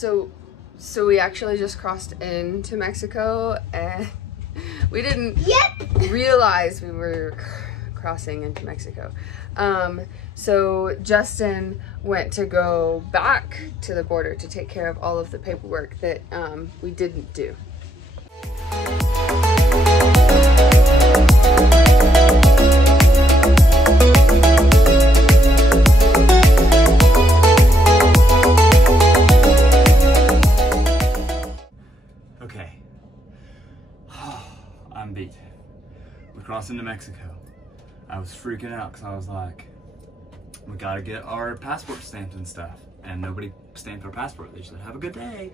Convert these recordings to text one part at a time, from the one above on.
So we actually just crossed into Mexico, and we didn't realize we were crossing into Mexico. So Justin went to go back to the border to take care of all of the paperwork that we didn't do. Okay. I'm beat. We crossed into Mexico. I was freaking out because I was like, we gotta get our passport stamped and stuff. And nobody stamped our passport. They said, have a good day.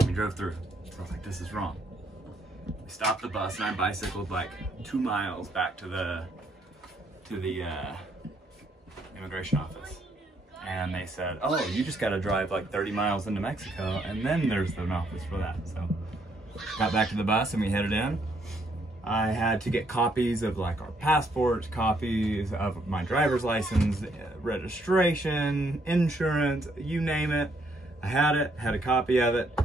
And we drove through. So I was like, this is wrong. We stopped the bus and I bicycled like 2 miles back to the immigration office. And they said, oh, you just gotta drive like 30 miles into Mexico and then there's an office for that. So got back to the bus and we headed in. I had to get copies of like our passports, copies of my driver's license, registration, insurance, you name it. I had a copy of it.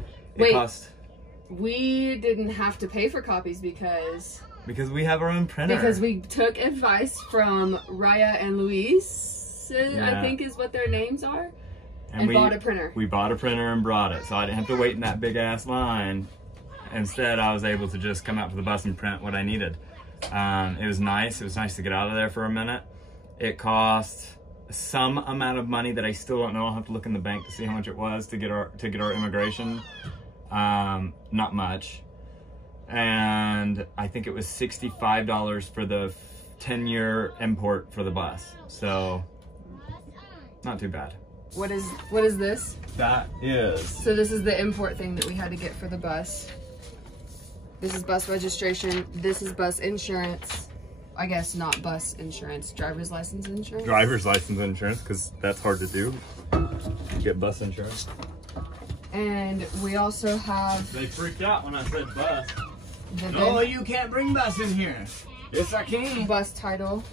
We didn't have to pay for copies because we have our own printer. Because we took advice from Raya and Luis, I think is what their names are, and we bought a printer. We bought a printer and brought it, so I didn't have to wait in that big ass line. Instead, I was able to just come out to the bus and print what I needed. It was nice. It was nice to get out of there for a minute. It cost some amount of money that I still don't know. I'll have to look in the bank to see how much it was to get our immigration. Not much. And I think it was $65 for the 10-year import for the bus. So not too bad. What is this? That is. So this is the import thing that we had to get for the bus. This is bus registration. This is bus insurance. I guess not bus insurance, driver's license insurance. Driver's license insurance, because that's hard to do. Get bus insurance. And we also have... They freaked out when I said bus. No, you can't bring bus in here. Yes, I can. Bus title.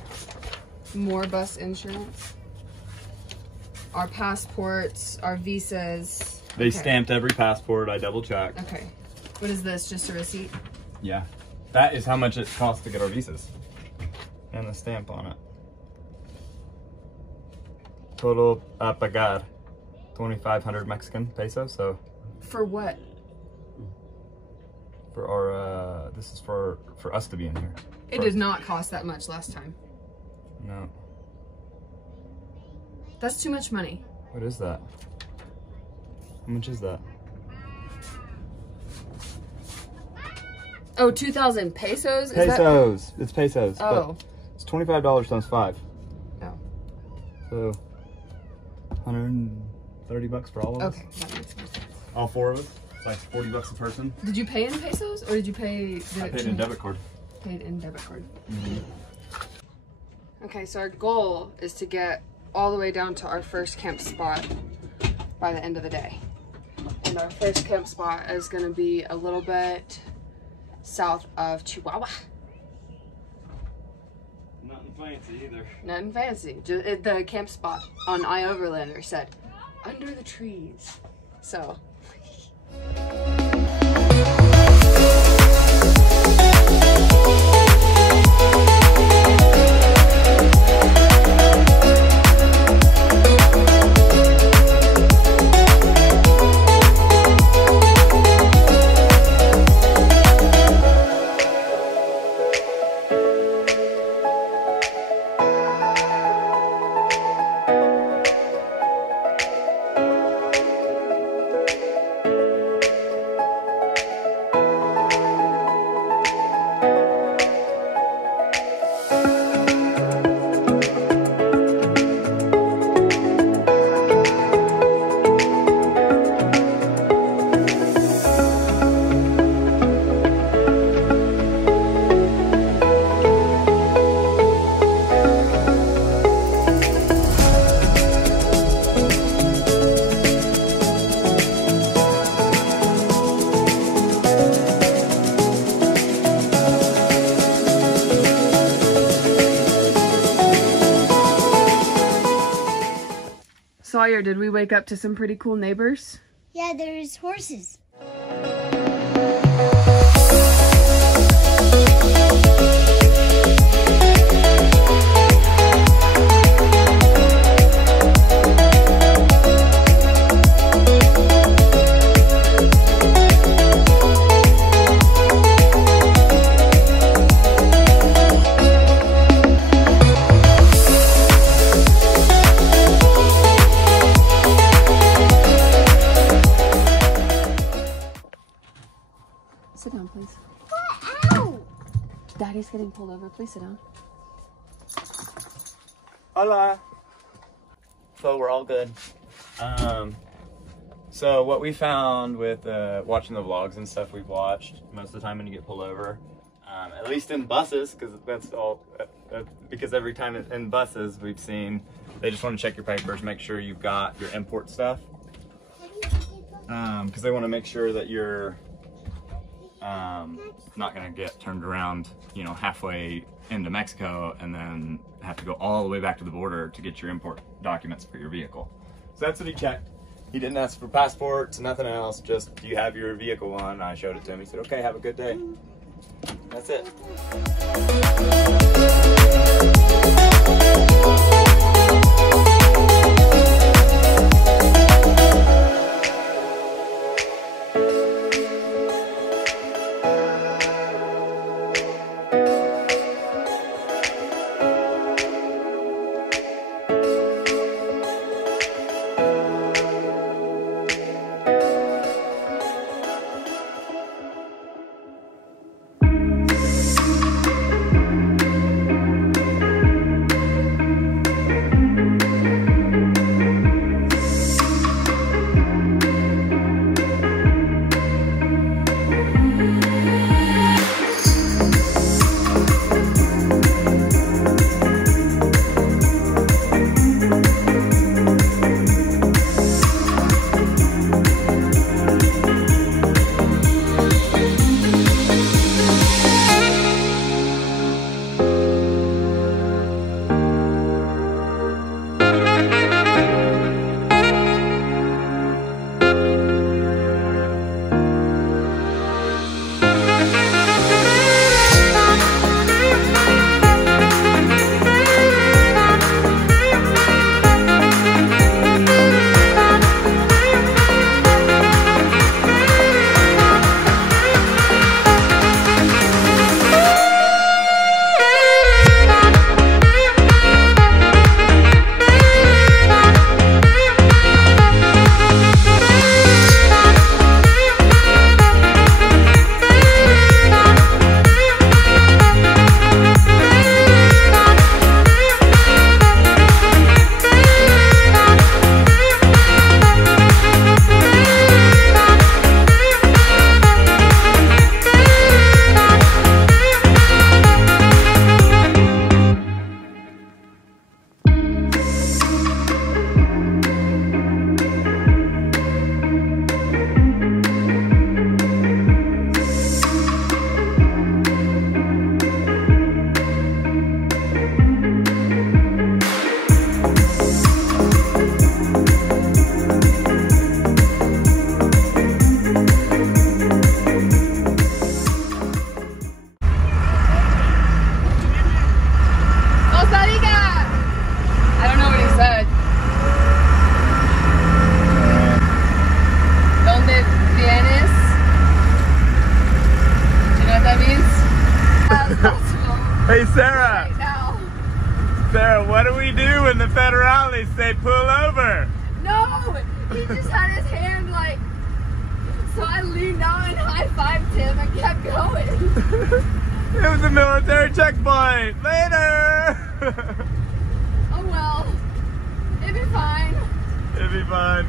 More bus insurance. Our passports, our visas. They stamped every passport. I double checked. Okay. What is this? Just a receipt? Yeah. That is how much it costs to get our visas. And the stamp on it. Total a pagar. 2,500 Mexican pesos, so. For what? For our, this is for us to be in here. It did not cost that much last time. No. That's too much money. What is that? How much is that? Oh, 2,000 pesos? Pesos. It's pesos. Oh. It's $25 times 5. Oh. So, 130 bucks for all of us. Okay, that makes more sense. All 4 of us. It's like 40 bucks a person. Did you pay in pesos or did you pay? I paid in debit card. Paid in debit card. Mm-hmm. Okay, so our goal is to get all the way down to our first camp spot by the end of the day. And our first camp spot is going to be a little bit south of Chihuahua. Nothing fancy either. Nothing fancy. Just, the camp spot on iOverlander said, under the trees. So. Sawyer, did we wake up to some pretty cool neighbors? Yeah, there's horses. Sit down, please. Ow! Daddy's getting pulled over. Please sit down. Hola. So we're all good. So what we found with watching the vlogs and stuff we've watched most of the time when you get pulled over, at least in buses, because that's all. Because every time in buses we've seen, they just want to check your papers, make sure you've got your import stuff, because they want to make sure that you're not going to get turned around, you know, halfway into Mexico and then have to go all the way back to the border to get your import documents for your vehicle. So that's what he checked. He didn't ask for passports, nothing else, just, do you have your vehicle on? I showed it to him. He said, okay, have a good day. That's it. Hey Sarah! Right now. Sarah, what do we do when the federales say pull over? No! He just had his hand like... So I leaned out and high-fived him and kept going. It was a military checkpoint! Later! Oh well. It'd be fine. It'd be fine.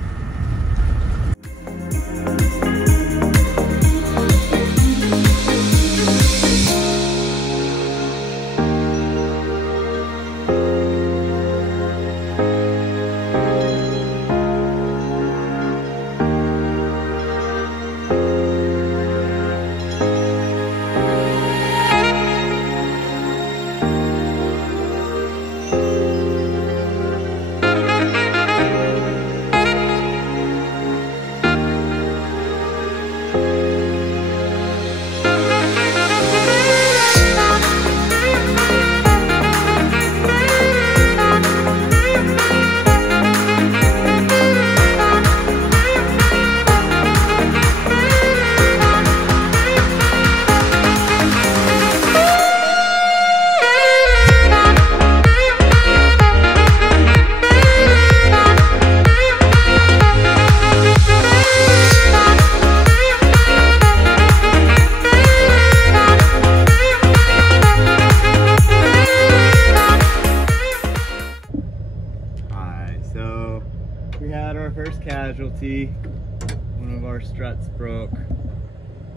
casualty. One of our struts broke,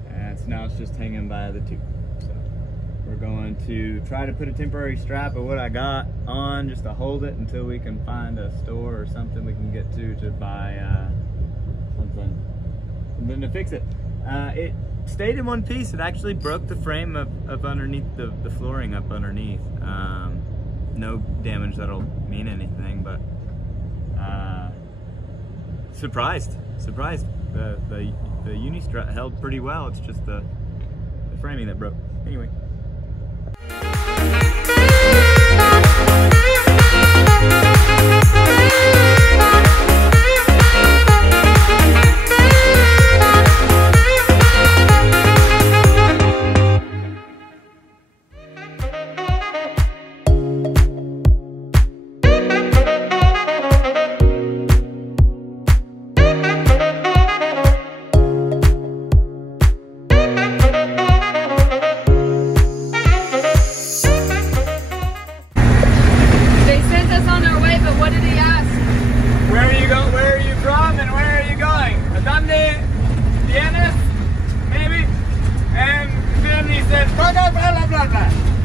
and so now it's just hanging by the tube. So we're going to try to put a temporary strap of what I got on just to hold it until we can find a store or something we can get to buy something to fix it. It stayed in one piece. It actually broke the frame of underneath the flooring up underneath. No damage that'll mean anything, but surprised. The uni strut held pretty well. It's just the framing that broke. Anyway.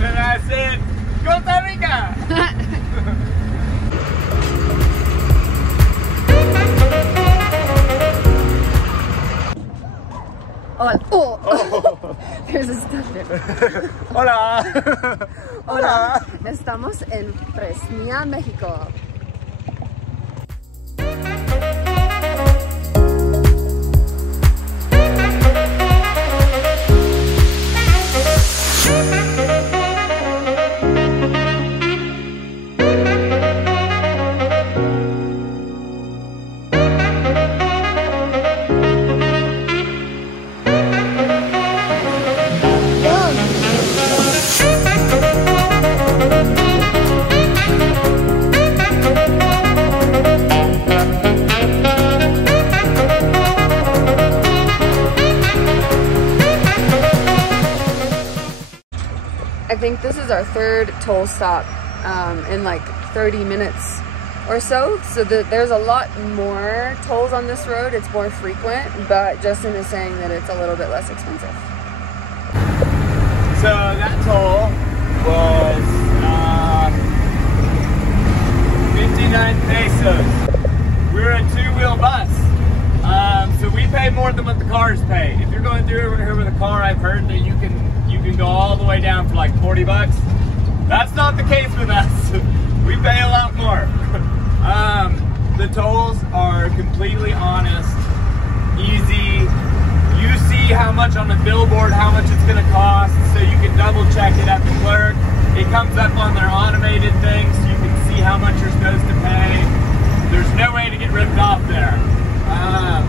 And I said, Costa Rica! Oh. There's a stuff there. Hola! Hola. Estamos en Fresnillo, México. I think this is our third toll stop in like 30 minutes or so. So there's a lot more tolls on this road. It's more frequent, but Justin is saying that it's a little bit less expensive. So that toll was 59 pesos. We're a two-wheel bus. So we pay more than what the cars pay. If you're going through here with a car, I've heard that you can go all the way down for like 40 bucks. That's not the case with us. We pay a lot more. The tolls are completely honest, easy. You see how much on the billboard, how much it's gonna cost, so you can double check it at the clerk. It comes up on their automated thing, so you can see how much you're supposed to pay. There's no way to get ripped off there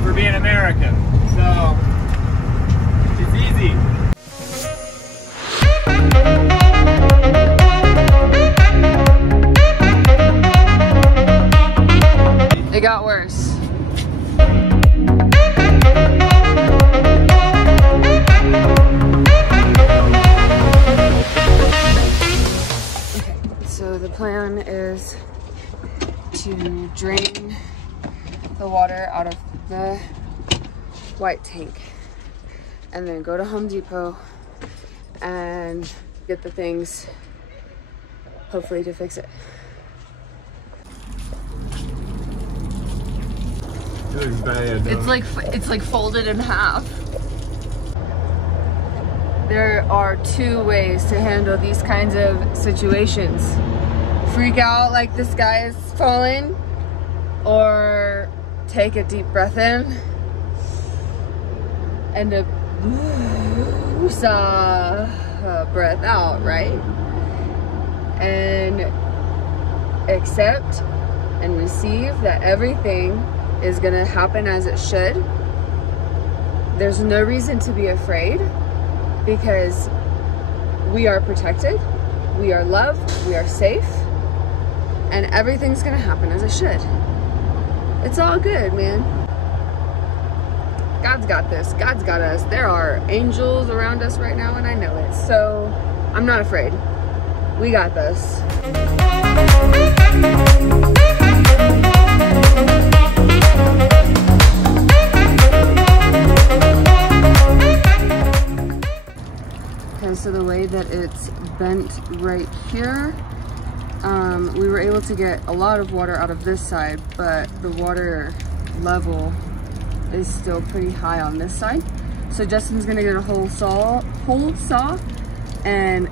for being American. So it's easy. It got worse. Okay, so the plan is to drain the water out of the white tank and then go to Home Depot and get the things, hopefully, to fix it. It looks bad. It's like folded in half. There are two ways to handle these kinds of situations. Freak out like this guy is falling, or take a deep breath in and a breath out, right? And accept and receive that everything is gonna happen as it should. There's no reason to be afraid because we are protected, we are loved, we are safe, and everything's gonna happen as it should. It's all good, man. God's got this, God's got us. There are angels around us right now and I know it. So I'm not afraid. We got this. to the way that it's bent right here, we were able to get a lot of water out of this side, but the water level is still pretty high on this side. So Justin's gonna get a hole saw and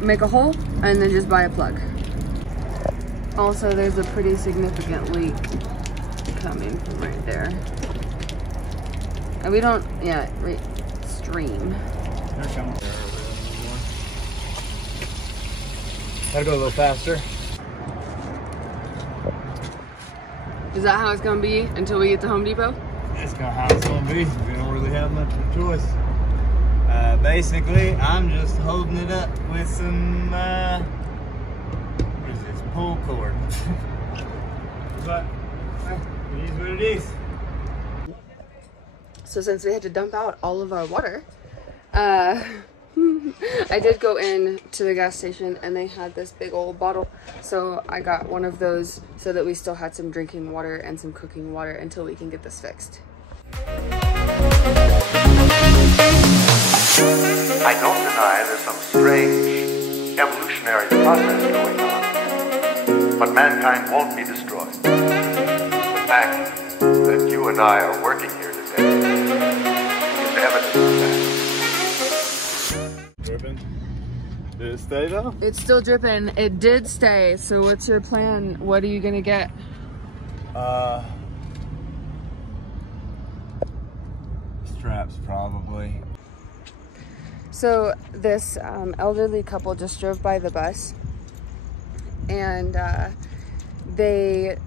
make a hole and then just buy a plug. Also, there's a pretty significant leak coming from right there. And we don't, yeah, right, stream. Gotta go a little faster. Is that how it's gonna be until we get to Home Depot? That's how it's gonna be. We don't really have much of a choice. Basically, I'm just holding it up with some, what is this, pull cord. But, it is what it is. So since we had to dump out all of our water, I did go in to the gas station and they had this big old bottle. So I got one of those so that we still had some drinking water and some cooking water until we can get this fixed. I don't deny there's some strange evolutionary process going on, but mankind won't be destroyed. The fact that you and I are working here today is evidence of that. Dripping? Did it stay though? It's still dripping. It did stay. So what's your plan? What are you gonna get? Straps probably. So this elderly couple just drove by the bus and they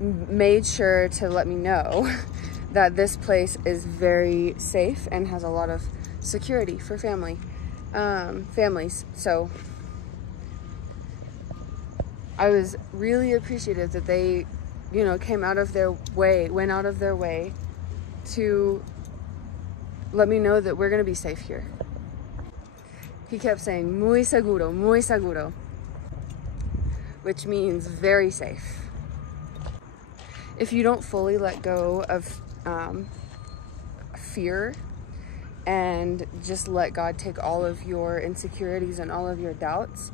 made sure to let me know that this place is very safe and has a lot of security for families. So I was really appreciative that they, you know, went out of their way to let me know that we're gonna be safe here. He kept saying, muy seguro, which means very safe. If you don't fully let go of fear and just let God take all of your insecurities and all of your doubts,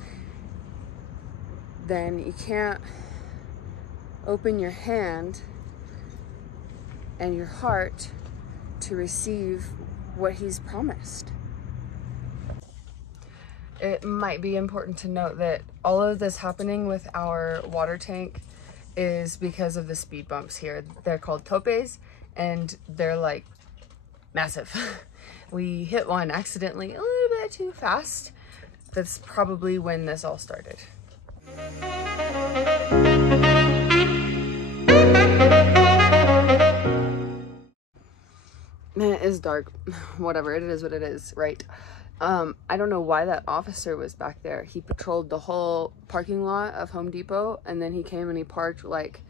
then you can't open your hand and your heart to receive what He's promised. It might be important to note that all of this happening with our water tank is because of the speed bumps here. They're called topes and they're like massive. We hit one accidentally a little bit too fast. That's probably when this all started. Man, it is dark. Whatever, it is what it is, right? I don't know why that officer was back there. He patrolled the whole parking lot of Home Depot and then he came and he parked like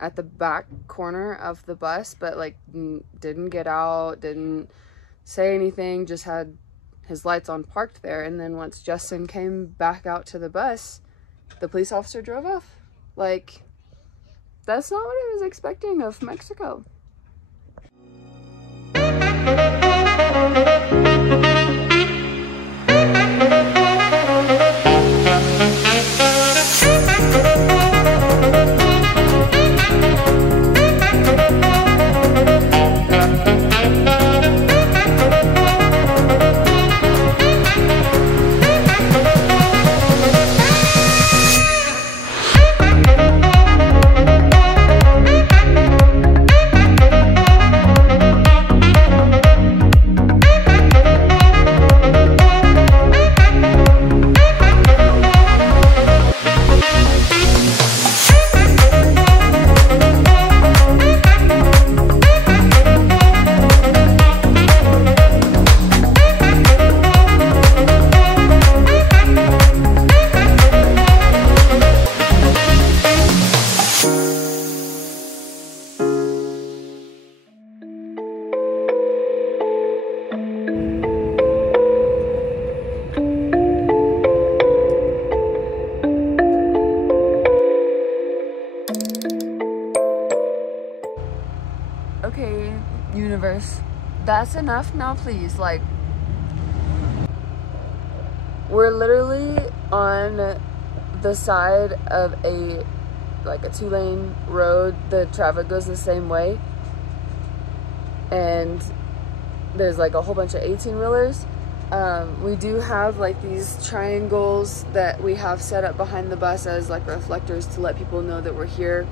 at the back corner of the bus, but like didn't get out, didn't say anything, just had his lights on parked there. And then once Justin came back out to the bus, the police officer drove off. Like, that's not what I was expecting of Mexico. Okay, universe, that's enough now, please. Like, we're literally on the side of a 2-lane road. The traffic goes the same way, and there's like a whole bunch of 18-wheelers. We do have like these triangles that we have set up behind the bus as like reflectors to let people know that we're here.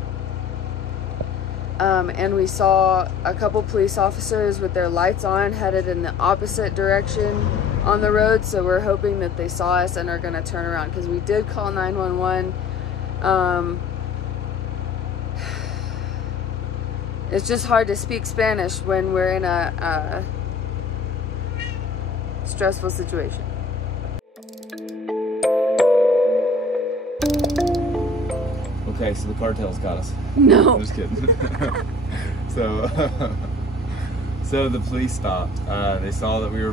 And we saw a couple police officers with their lights on headed in the opposite direction on the road, so we're hoping that they saw us and are going to turn around, because we did call 911. It's just hard to speak Spanish when we're in a stressful situation. Okay, so the cartels got us. No. I'm just kidding. So the police stopped. They saw that we had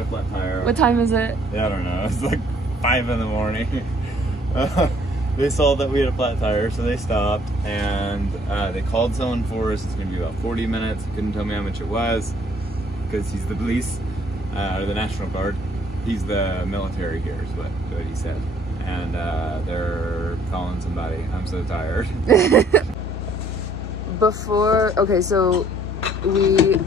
a flat tire. What time is it? Yeah, I don't know. It's like 5 in the morning. They saw that we had a flat tire, so they stopped, and they called someone for us. It's going to be about 40 minutes. He couldn't tell me how much it was, because he's the police, or the National Guard. He's the military here, is what he said. And they're calling somebody. I'm so tired. Okay, so we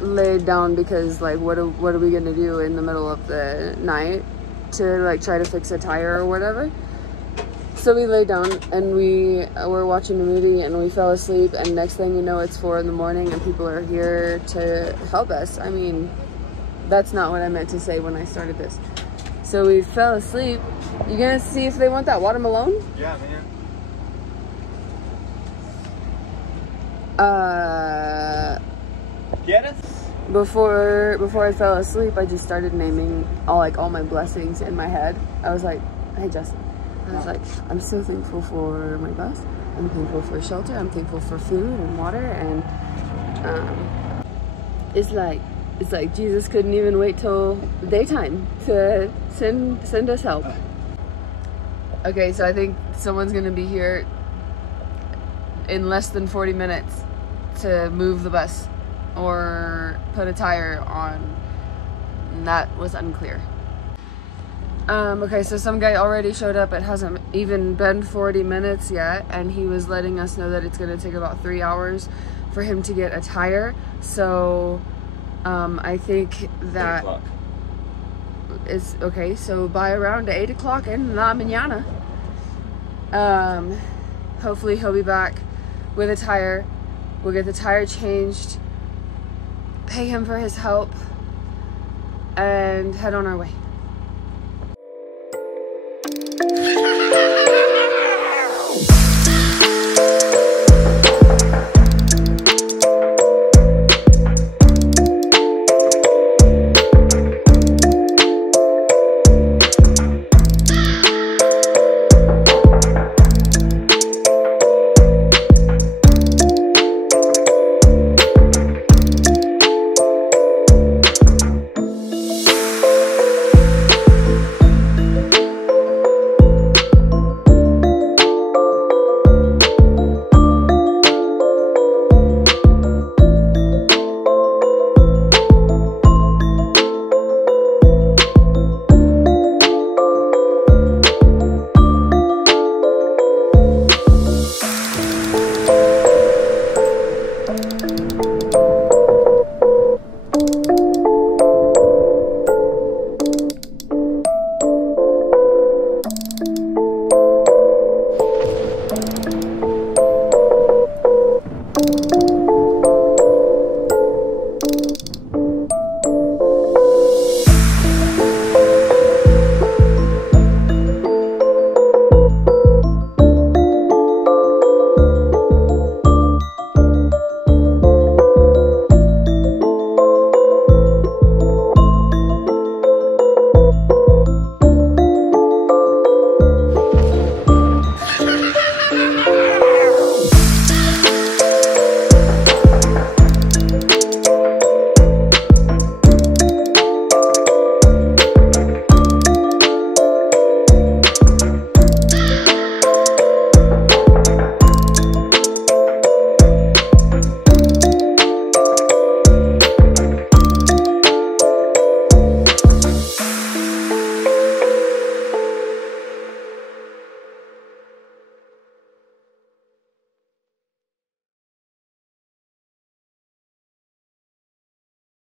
laid down because, like, what are we gonna do in the middle of the night to like try to fix a tire or whatever? So we laid down and we were watching a movie and we fell asleep, and next thing you know, it's 4 in the morning and people are here to help us. I mean, that's not what I meant to say when I started this. So we fell asleep. You gonna see if they want that watermelon? Yeah, man. Get us? Before I fell asleep, I just started naming all my blessings in my head. I was like, hey Justin, I was like, I'm so thankful for my bus. I'm thankful for shelter. I'm thankful for food and water. And it's like Jesus couldn't even wait till the daytime to send us help. Okay, so I think someone's gonna be here in less than 40 minutes to move the bus or put a tire on. That was unclear. Okay, so some guy already showed up. It hasn't even been 40 minutes yet, and he was letting us know that it's gonna take about 3 hours for him to get a tire. So I think that is okay. So by around 8 o'clock in la mañana, hopefully he'll be back with a tire. We'll get the tire changed, pay him for his help, and head on our way.